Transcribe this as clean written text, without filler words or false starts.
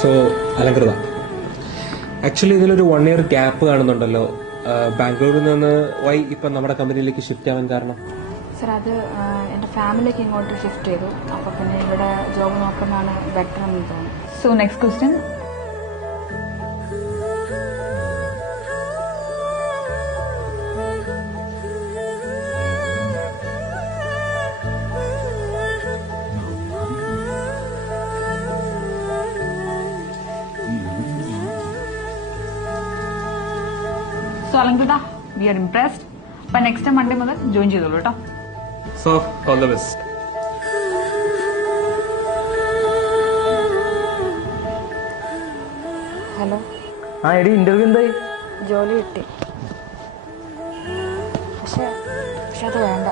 So അലങ്കൃത, actually ഇതിലൊരു 1 year gap കാണുന്നുണ്ടല്ലോ. ബാംഗ്ലൂരിൽ നിന്ന് വൈ ഇപ്പം നമ്മുടെ കമ്പനിയിലേക്ക് ഷിഫ്റ്റ് ആവാൻ കാരണം? സർ, അത് എൻ്റെ ഫാമിലിക്ക് ഇങ്ങോട്ട് ഷിഫ്റ്റ് ചെയ്തു. അപ്പോൾ പിന്നെ ഇവിടെ ജോബ് നോക്കുന്നതാണ് ബെറ്റർ എന്ന് തോന്നുന്നു. So next question. സോ അലങ്കൃത, വി ആർ ഇംപ്രസ്ഡ്. അപ്പൊ നെക്സ്റ്റ് മൺഡേ മുതൽ ജോയിൻ ചെയ്തോളൂ കേട്ടോ. So all the best. Hello. എടി ഇന്റർവ്യൂ എന്തായി? ജോലി കിട്ടി. പക്ഷെ അത് വേണ്ട.